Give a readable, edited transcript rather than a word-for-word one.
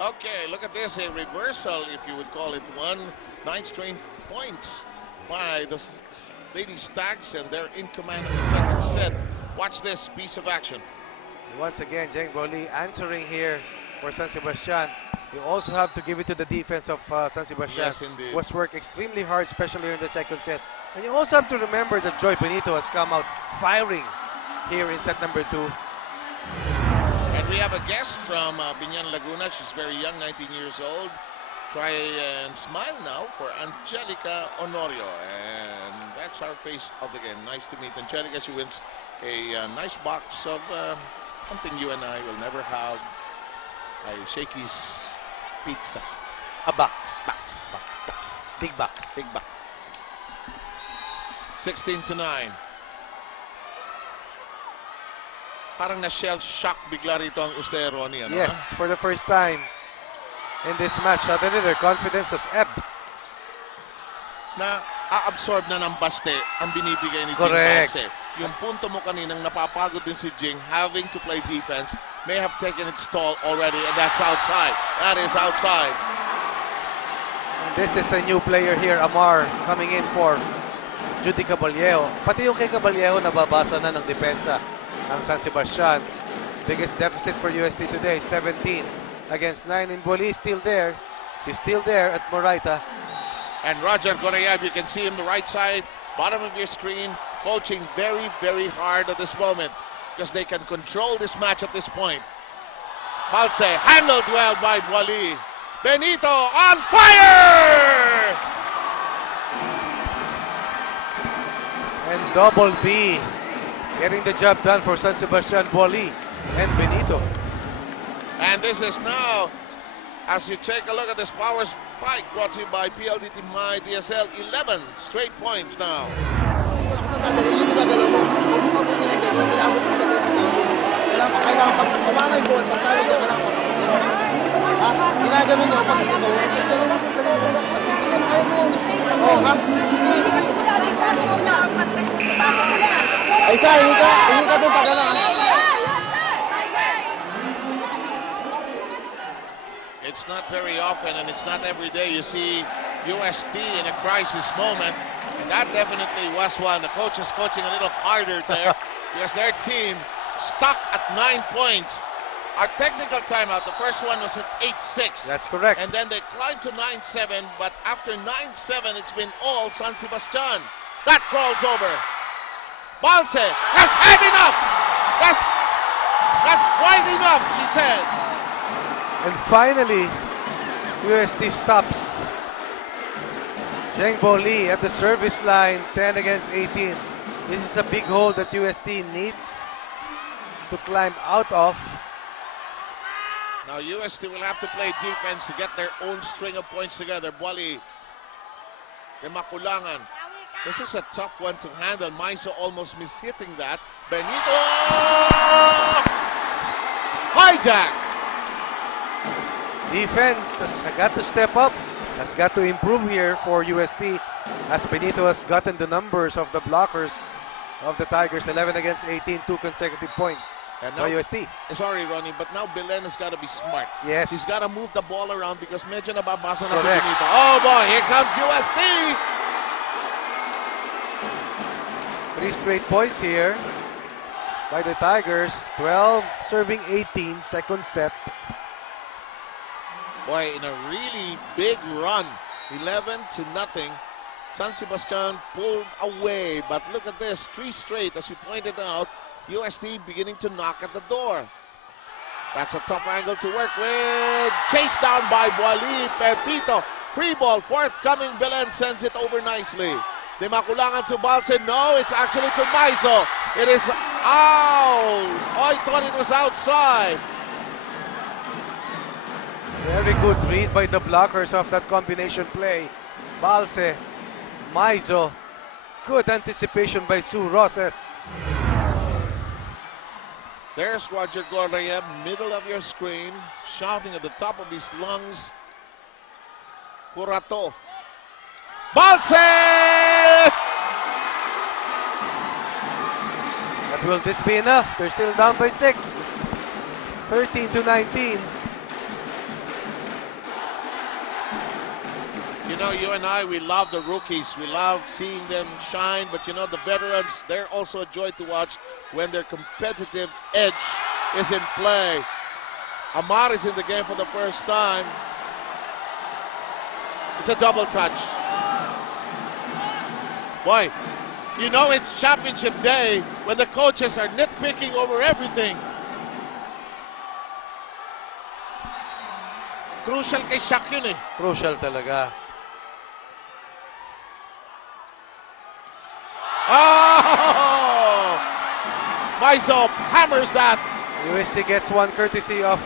Okay, look at this, a reversal, if you would call it one. 9 straight points by the Lady Stags, and they're in command of the second set. Watch this piece of action. Once again, Jeng Boli answering here for San Sebastian. You also have to give it to the defense of San Sebastian. Yes, indeed. Was worked extremely hard, especially in the second set. And you also have to remember that Joy Benito has come out firing here in set number 2. And we have a guest from Binyan, Laguna. She's very young, 19 years old. Try and smile now for Angelica Honorio. And that's our face of the game. Nice to meet Angelica. She wins a nice box of something you and I will never have. A Shakey's pizza. A box. Box. Big box. Big box. 16-9. Parang na-shell shock bigla rito ang Uste, Ronnie. Ano? Yes, for the first time in this match. Suddenly their confidence has ebbed. Na a-absorb na ng baste ang binibigay ni Jing Correct. Balse. Yung punto mo kaninang napapagod din si Jing, having to play defense, may have taken its toll already, and that's outside. That is outside. And this is a new player here, Amar, coming in for Judy Caballero. Pati yung kay Caballero nababasa na ng depensa ng San Sebastian. Biggest deficit for UST today, 17 against 9. And Boli is still there. She's still there at Moraita. And Roger Gorayev, you can see him the right side, bottom of your screen, coaching very, very hard at this moment because they can control this match at this point. Balse handled well by Boali. Benito on fire! And double B getting the job done for San Sebastian, Boali and Benito. And this is now, as you take a look at this power spike brought to you by PLDT My DSL, 11 straight points now. It's not very often and it's not every day you see UST in a crisis moment, and that definitely was one. The coach is coaching a little harder there because their team stuck at 9 points. Our technical timeout, the first one was at 8-6. That's correct. And then they climbed to 9-7, but after 9-7, it's been all San Sebastian. That crawls over. Balse has had enough. That's quite enough, she said. And finally, UST stops. Jeng Boli at the service line, 10 against 18. This is a big hole that UST needs to climb out of. Now UST will have to play defense to get their own string of points together. Boali, de Maculangan. This is a tough one to handle. Maiso almost mishitting that. Benito! Hijack! Defense has got to step up, has got to improve here for UST, as Benito has gotten the numbers of the blockers of the Tigers, 11 against 18, 2 consecutive points And by now, UST. sorry Ronnie, but now Belen has got to be smart. Yes. He's got to move the ball around because medyo nababasa na si Correct. Benito. Oh boy, here comes UST! 3 straight points here by the Tigers, 12 serving 18, second set. Boy, in a really big run, 11-0. San Sebastian pulled away, but look at this, 3 straight, as you pointed out. UST beginning to knock at the door. That's a tough angle to work with. Chased down by Boali. Pepito. Free ball, forthcoming. Belen sends it over nicely. De Maculangan to Balse. No, it's actually to Maiso. It is out. Oh, I thought it was outside. Very good read by the blockers of that combination play. Balse, Maiso, good anticipation by Sue Roses. There's Roger Gorlayev, middle of your screen, shouting at the top of his lungs. Curato. Balse! But will this be enough? They're still down by 6. 13-19. You know, you and I, we love the rookies. We love seeing them shine. But, you know, the veterans, they're also a joy to watch when their competitive edge is in play. Amar is in the game for the first time. It's a double touch. Boy, you know it's championship day when the coaches are nitpicking over everything. Crucial kay Shaq yun eh. Crucial talaga. Oh! Maizop hammers that. UST gets one courtesy of